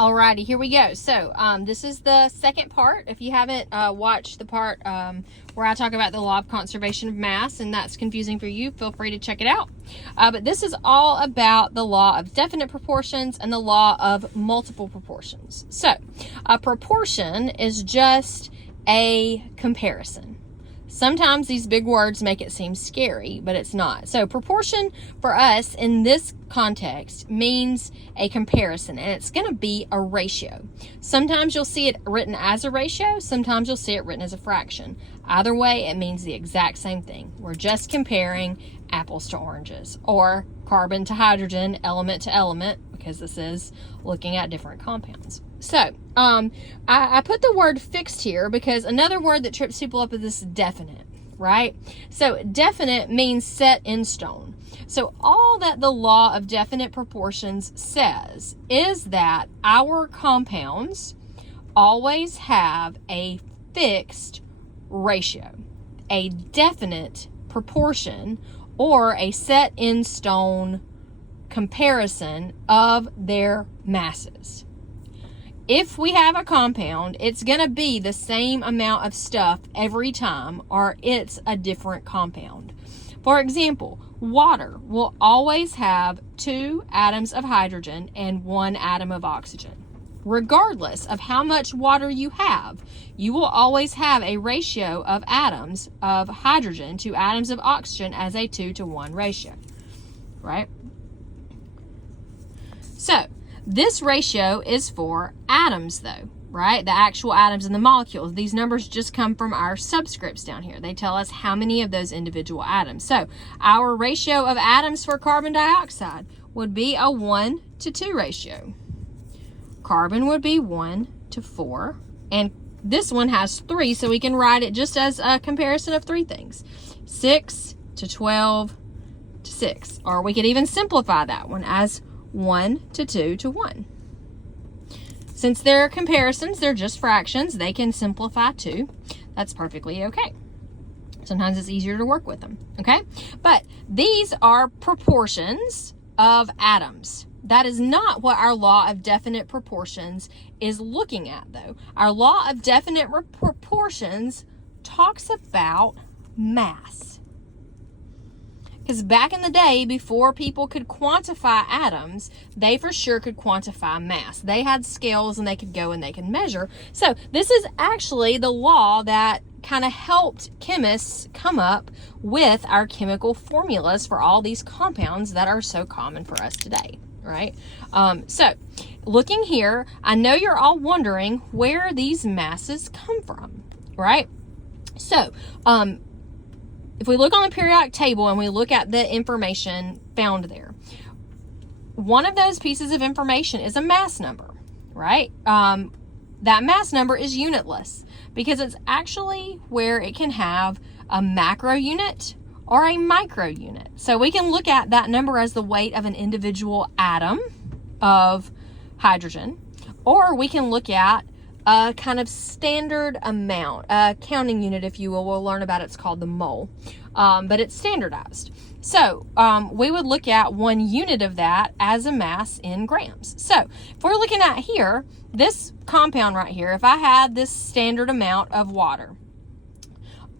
Alrighty, here we go. So this is the second part. If you haven't watched the part where I talk about the law of conservation of mass and that's confusing for you, feel free to check it out. But this is all about the law of definite proportions and the law of multiple proportions. So a proportion is just a comparison. Sometimes these big words make it seem scary, but it's not. So proportion for us in this context means a comparison, and it's going to be a ratio. Sometimes you'll see it written as a ratio. Sometimes you'll see it written as a fraction. Either way, it means the exact same thing. We're just comparing apples to oranges, or carbon to hydrogen, element to element, because this is looking at different compounds. So I put the word fixed here because another word that trips people up is this definite, right? So definite means set in stone. So all that the law of definite proportions says is that our compounds always have a fixed ratio, a definite proportion, or a set in stone comparison of their masses. If we have a compound, it's going to be the same amount of stuff every time, or it's a different compound. For example, water will always have 2 atoms of hydrogen and 1 atom of oxygen. Regardless of how much water you have, you will always have a ratio of atoms of hydrogen to atoms of oxygen as a 2-to-1 ratio, right? So, this ratio is for atoms though, right? The actual atoms in the molecules. These numbers just come from our subscripts down here. They tell us how many of those individual atoms. So our ratio of atoms for carbon dioxide would be a 1-to-2 ratio. Carbon would be 1-to-4. And this one has 3, so we can write it just as a comparison of 3 things. 6-to-12-to-6. Or we could even simplify that one as 1-to-2-to-1. Since they're comparisons, they're just fractions, they can simplify too. That's perfectly okay. Sometimes it's easier to work with them, okay? But these are proportions of atoms. That is not what our law of definite proportions is looking at, though. Our law of definite proportions talks about mass. Because back in the day, before people could quantify atoms, they for sure could quantify mass. They had scales and they could go and they could measure. So this is actually the law that kind of helped chemists come up with our chemical formulas for all these compounds that are so common for us today, right? So looking here, I know you're all wondering where these masses come from, right? So, if we look on the periodic table and we look at the information found there, one of those pieces of information is a mass number, right? That mass number is unitless because it's actually where it can have a macro unit or a micro unit. So we can look at that number as the weight of an individual atom of hydrogen, or we can look at a kind of standard amount, a counting unit, if you will. We'll learn about it. It's called the mole, but it's standardized. So we would look at 1 unit of that as a mass in grams. So if we're looking at here, this compound right here, if I had this standard amount of water,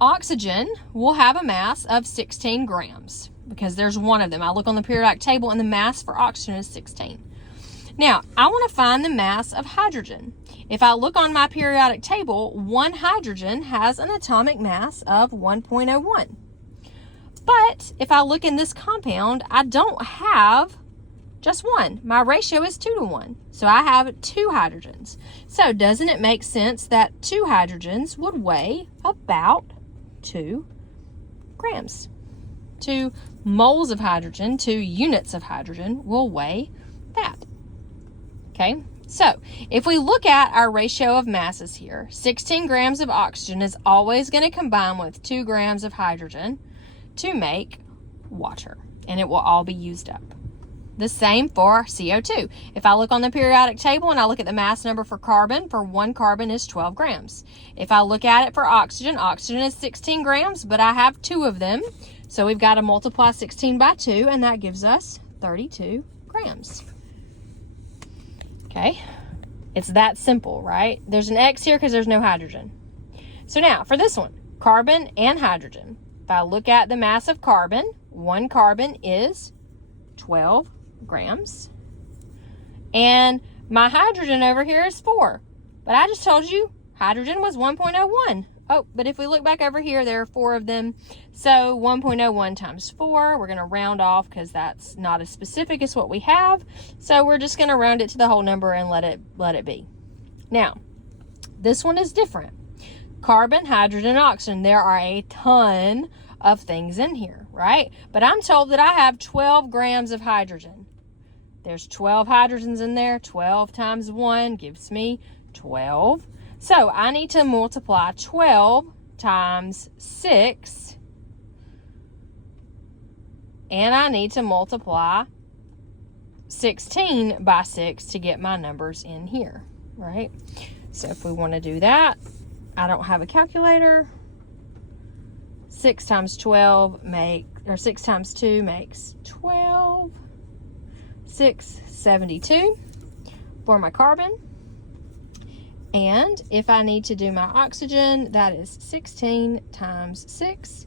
oxygen will have a mass of 16 grams because there's 1 of them. I look on the periodic table and the mass for oxygen is 16. Now, I want to find the mass of hydrogen. If I look on my periodic table, 1 hydrogen has an atomic mass of 1.01. But if I look in this compound, I don't have just 1. My ratio is 2-to-1. So I have 2 hydrogens. So doesn't it make sense that 2 hydrogens would weigh about 2 grams? 2 moles of hydrogen, 2 units of hydrogen will weigh that. Okay, so if we look at our ratio of masses here, 16 grams of oxygen is always going to combine with 2 grams of hydrogen to make water, and it will all be used up. The same for CO2. If I look on the periodic table and I look at the mass number for 1 carbon is 12 grams. If I look at it for oxygen, oxygen is 16 grams, but I have 2 of them. So we've got to multiply 16 by 2, and that gives us 32 grams. Okay, It's that simple, right? There's an X here because there's no hydrogen. So now for this one, carbon and hydrogen. If I look at the mass of carbon, one carbon is 12 grams. And my hydrogen over here is 4. But I just told you hydrogen was 1.01. Oh, but if we look back over here, there are 4 of them. So 1.01 times 4, we're going to round off because that's not as specific as what we have. So we're just going to round it to the whole number and let it be. Now, this one is different. Carbon, hydrogen, oxygen. There are a ton of things in here, right? But I'm told that I have 12 grams of hydrogen. There's 12 hydrogens in there. 12 times 1 gives me 12. So I need to multiply 12 times 6. And I need to multiply 16 by 6 to get my numbers in here, right? So if we want to do that, I don't have a calculator. 6 times 12 6 times 2 makes 12. 672 for my carbon. And if I need to do my oxygen, that is 16 times 6,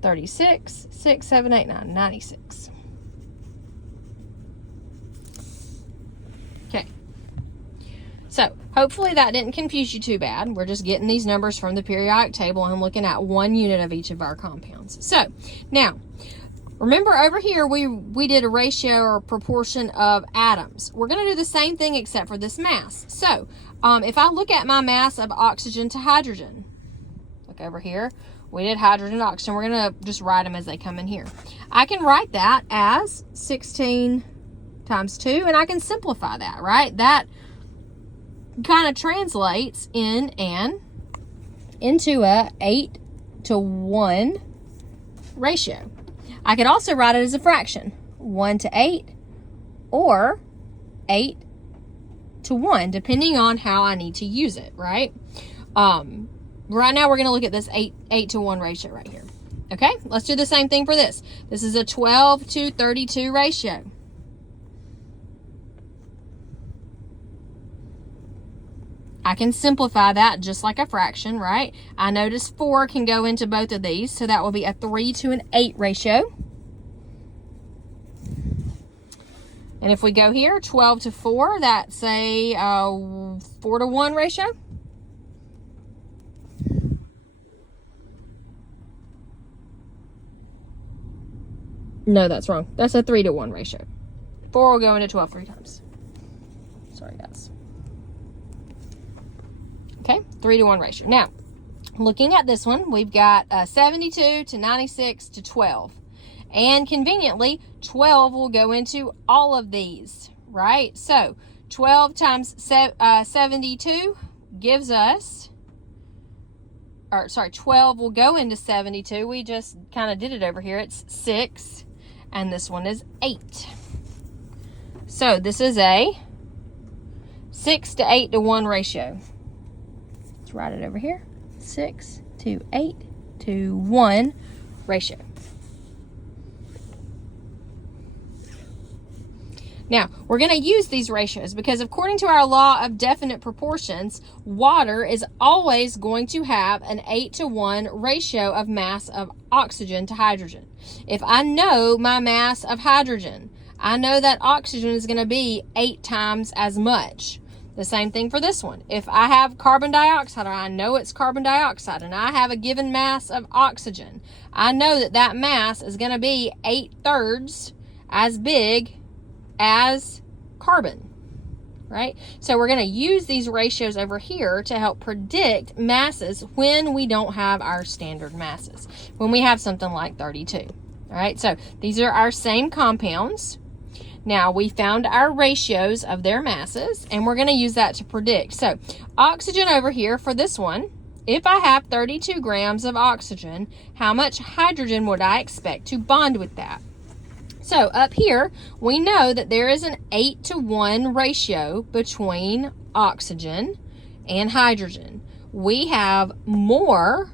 36, 6, 7, 8, 9, 96. Okay. So hopefully that didn't confuse you too bad. We're just getting these numbers from the periodic table and looking at one unit of each of our compounds. So now, remember over here we did a ratio or proportion of atoms. We're going to do the same thing except for this mass. So if I look at my mass of oxygen to hydrogen, look over here, we did hydrogen, oxygen. We're going to just write them as they come in here. I can write that as 16 times 2, and I can simplify that, right? That kind of translates into a 8:1 ratio. I could also write it as a fraction, 1:8 or 8:1, depending on how I need to use it, right? Right now we're going to look at this 8:1 ratio right here. Okay, let's do the same thing for this. This is a 12:32 ratio. I can simplify that just like a fraction, right? I notice 4 can go into both of these, so that will be a 3:8 ratio. And if we go here, 12:4, that's a 4:1 ratio. No, that's wrong. That's a 3:1 ratio. 4 will go into 12 3 times. Sorry, guys. Okay, 3:1 ratio. Now, looking at this one, we've got 72 to 96 to 12. And conveniently, 12 will go into all of these, right? So 12 times 72 gives us, 12 will go into 72. We just kind of did it over here. It's 6, and this one is 8. So this is a 6:8 ratio. Let's write it over here. 6:8 ratio. Now, we're going to use these ratios because according to our law of definite proportions, water is always going to have an 8:1 ratio of mass of oxygen to hydrogen. If I know my mass of hydrogen, I know that oxygen is going to be 8 times as much. The same thing for this one. If I have carbon dioxide, or I know it's carbon dioxide, and I have a given mass of oxygen, I know that that mass is going to be 8/3 as big as carbon, right? So we're going to use these ratios over here to help predict masses when we don't have our standard masses, when we have something like 32. All right, so these are our same compounds. Now we found our ratios of their masses, and we're going to use that to predict. So oxygen over here for this one, if I have 32 grams of oxygen, how much hydrogen would I expect to bond with that? So up here, we know that there is an 8:1 ratio between oxygen and hydrogen. We have more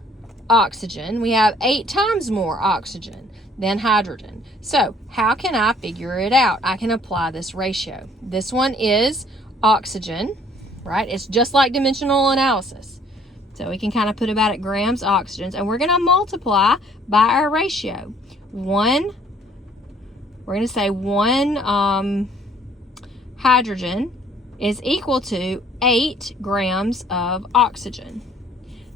oxygen. We have 8 times more oxygen than hydrogen. So how can I figure it out? I can apply this ratio. This one is oxygen. right? It's just like dimensional analysis. So we can kind of put about it grams oxygens, and we're going to multiply by our ratio. We're going to say 1 hydrogen is equal to 8 grams of oxygen.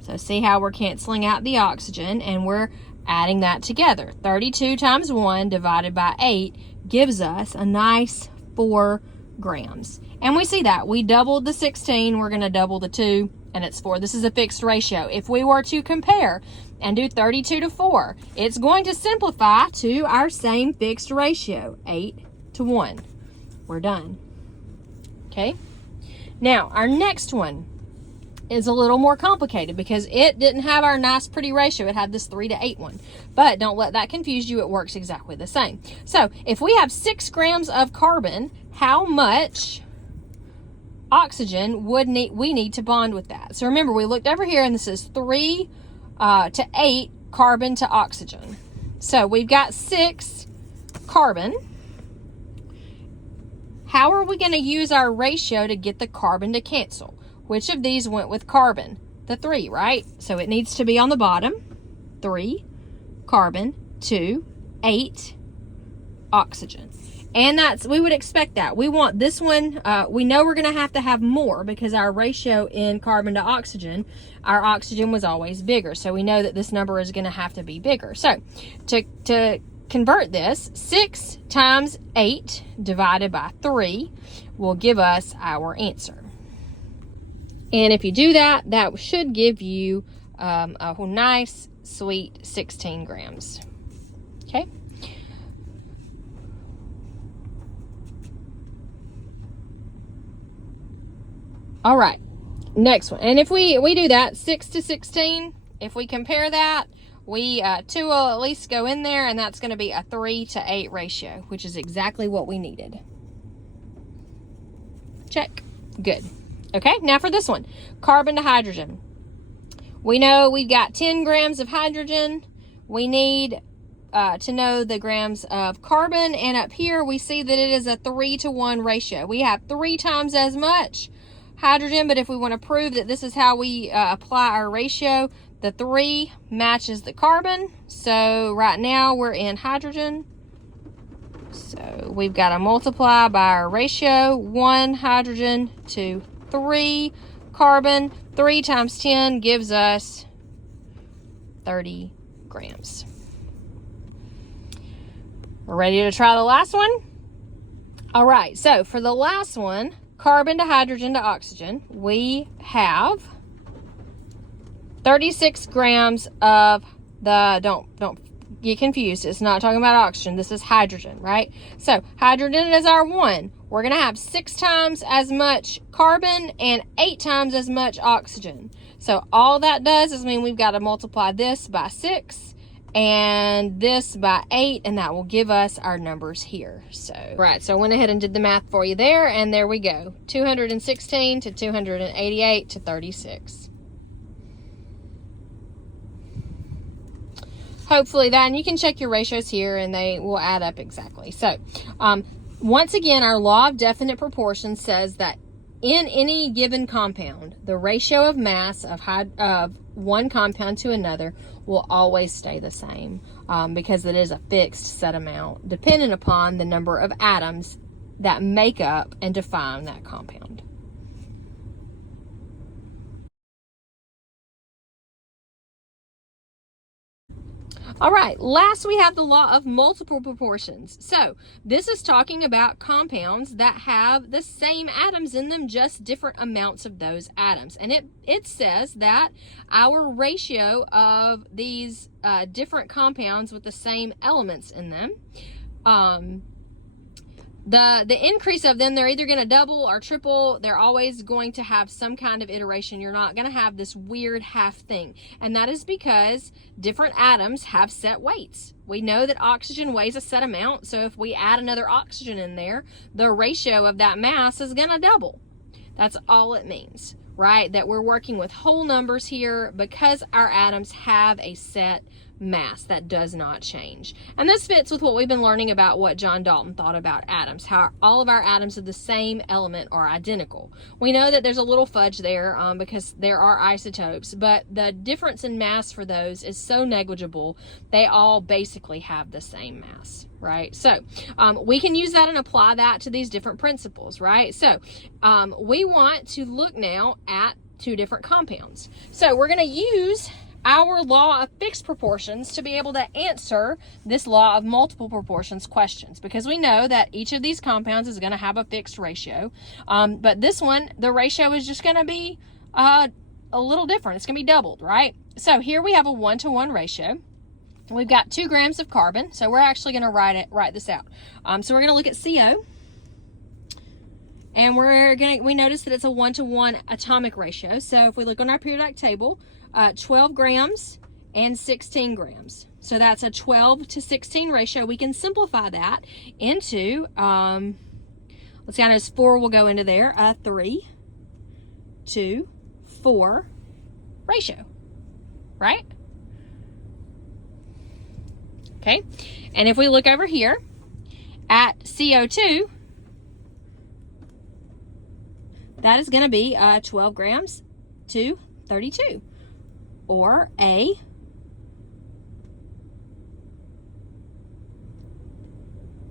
So see how we're canceling out the oxygen and we're adding that together. 32 times 1 divided by 8 gives us a nice 4 grams. And we see that. We doubled the 16, we're going to double the 2, and it's 4. This is a fixed ratio. If we were to compare and do 32 to 4, it's going to simplify to our same fixed ratio, 8 to 1. We're done. Okay? Now, our next one is a little more complicated because it didn't have our nice pretty ratio. It had this 3 to 8 one. But don't let that confuse you. It works exactly the same. So if we have 6 grams of carbon, how much oxygen we need to bond with that? So remember, we looked over here and this is 3 to 8 carbon to oxygen. So we've got 6 carbon. How are we going to use our ratio to get the carbon to cancel? Which of these went with carbon? The 3, right? So it needs to be on the bottom. 3 carbon to 8 oxygen. And we would expect that. We want this one, we know we're going to have more because our ratio in carbon to oxygen, our oxygen was always bigger. So we know that this number is going to have to be bigger. So to convert this, 6 times 8 divided by 3 will give us our answer. And if you do that, that should give you a nice, sweet 16 grams. Okay? All right, next one. And if we do that, 6 to 16, if we compare that, 2 will at least go in there, and that's going to be a 3 to 8 ratio, which is exactly what we needed. Check. Good. Okay, now for this one, carbon to hydrogen. We know we've got 10 grams of hydrogen. We need to know the grams of carbon, and up here we see that it is a 3 to 1 ratio. We have 3 times as much hydrogen, but if we want to prove that this is how we apply our ratio, the 3 matches the carbon. So right now we're in hydrogen. So we've got to multiply by our ratio, 1 hydrogen to 3 carbon. 3 times 10 gives us 30 grams. We're ready to try the last one? All right, so for the last one, carbon to hydrogen to oxygen, we have 36 grams of the, don't get confused, it's not talking about oxygen, this is hydrogen, right? So hydrogen is our 1. We're going to have 6 times as much carbon and 8 times as much oxygen. So all that does is mean we've got to multiply this by 6 and this by 8, and that will give us our numbers here. So, right, so I went ahead and did the math for you there, and there we go. 216 to 288 to 36. Hopefully that, and you can check your ratios here and they will add up exactly. So, once again, our law of definite proportion says that in any given compound, the ratio of mass of one compound to another will always stay the same because it is a fixed set amount dependent upon the number of atoms that make up and define that compound. All right, last we have the law of multiple proportions. So this is talking about compounds that have the same atoms in them, just different amounts of those atoms. And it says that our ratio of these different compounds with the same elements in them, the increase of them, they're either going to double or triple. They're always going to have some kind of iteration. You're not going to have this weird half thing. And that is because different atoms have set weights. We know that oxygen weighs a set amount. So if we add another oxygen in there, the ratio of that mass is going to double. That's all it means, right? That we're working with whole numbers here because our atoms have a set mass. That does not change. And this fits with what we've been learning about what John Dalton thought about atoms, how all of our atoms of the same element are identical. We know that there's a little fudge there because there are isotopes, but the difference in mass for those is so negligible. They all basically have the same mass, right? So we can use that and apply that to these different principles, right? So we want to look now at two different compounds. So we're going to use our law of fixed proportions to be able to answer this law of multiple proportions questions, because we know that each of these compounds is going to have a fixed ratio, but this one, the ratio is just going to be a little different. It's going to be doubled, right? So here we have a 1-to-1 ratio. We've got 2 grams of carbon, so we're actually going to write this out. So we're going to look at CO, and we notice that it's a 1-to-1 atomic ratio. So if we look on our periodic table, 12 grams and 16 grams. So that's a 12 to 16 ratio. We can simplify that into, let's see, I know 4 will go into there, a 3 to 4 ratio, right? Okay, and if we look over here at CO2, that is going to be 12 grams to 32, or a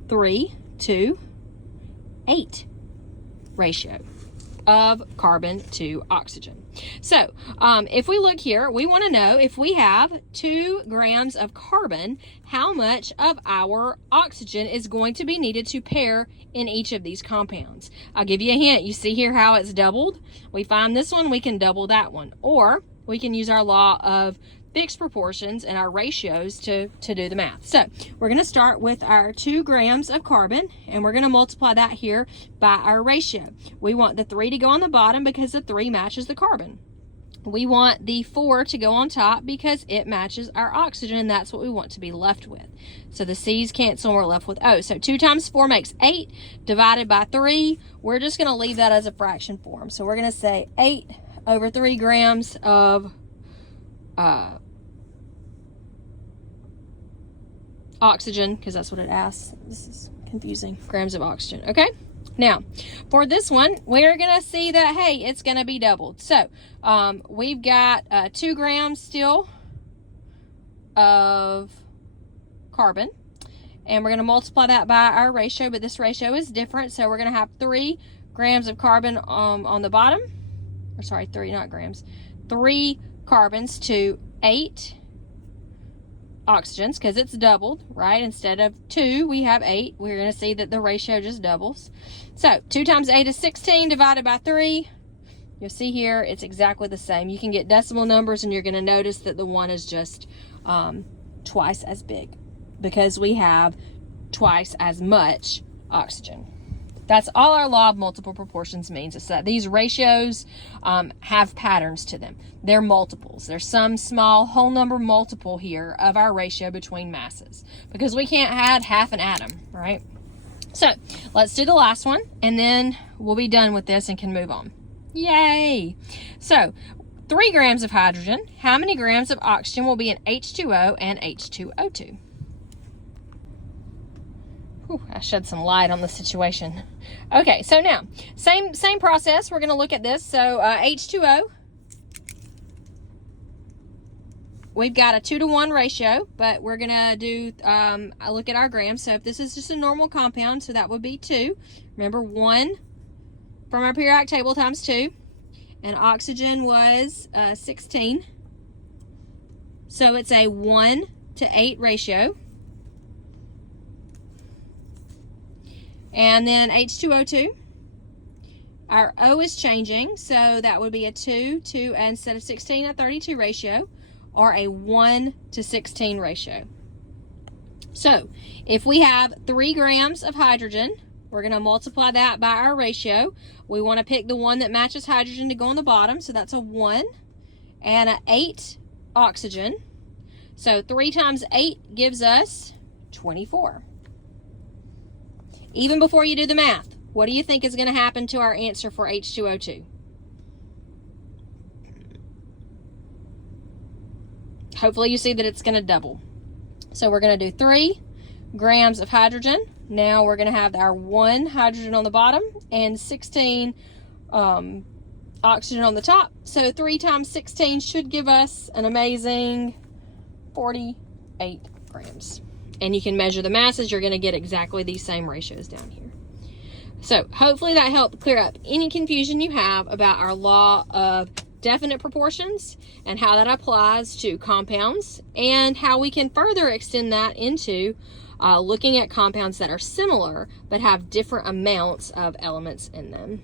3 to 8 ratio of carbon to oxygen. So if we look here, we want to know if we have 2 grams of carbon, how much of our oxygen is going to be needed to pair in each of these compounds. I'll give you a hint. You see here how it's doubled? We find this one, we can double that one. Or we can use our law of fixed proportions and our ratios to do the math. So we're going to start with our 2 grams of carbon, and we're going to multiply that here by our ratio. We want the 3 to go on the bottom because the 3 matches the carbon. We want the 4 to go on top because it matches our oxygen, and that's what we want to be left with. So the C's cancel and we're left with O. So 2 times 4 makes 8, divided by 3. We're just going to leave that as a fraction form. So we're going to say 8 over 3 grams of oxygen, because that's what it asks. This is confusing. Grams of oxygen. Okay, now for this one, we're gonna see that, hey, it's gonna be doubled. So we've got 2 grams still of carbon, and we're gonna multiply that by our ratio, but this ratio is different. So we're gonna have 3 grams of carbon on the bottom, or sorry, 3, not grams, 3 carbons to 8 oxygens, because it's doubled, right? Instead of 2, we have 8. We're going to see that the ratio just doubles. So 2 times 8 is 16, divided by 3. You'll see here it's exactly the same. You can get decimal numbers, and you're going to notice that the 1 is just twice as big, because we have twice as much oxygen. That's all our law of multiple proportions means. It's that these ratios have patterns to them. They're multiples. There's some small whole number multiple here of our ratio between masses, because we can't add half an atom, right? So let's do the last one, and then we'll be done with this and can move on. Yay! So 3 grams of hydrogen. How many grams of oxygen will be in H2O and H2O2? Whew, I shed some light on the situation. Okay, so now, same process. We're going to look at this. So H2O, we've got a 2-to-1 ratio, but we're going to do, look at our grams. So if this is just a normal compound, so that would be 2. Remember, 1 from our periodic table times 2. And oxygen was 16. So it's a 1 to 8 ratio. And then H2O2, our O is changing, so that would be a 2 to, instead of 16, a 32 ratio, or a 1 to 16 ratio. So if we have 3 grams of hydrogen, we're going to multiply that by our ratio. We want to pick the one that matches hydrogen to go on the bottom, so that's a 1, and an 8 oxygen. So 3 times 8 gives us 24. Even before you do the math, what do you think is going to happen to our answer for H2O2? hopefully you see that it's going to double. So we're going to do 3 grams of hydrogen. Now we're going to have our 1 hydrogen on the bottom and 16 oxygen on the top. So 3 times 16 should give us an amazing 48 grams. And you can measure the masses. You're going to get exactly these same ratios down here. So hopefully that helped clear up any confusion you have about our law of definite proportions and how that applies to compounds, and how we can further extend that into looking at compounds that are similar but have different amounts of elements in them.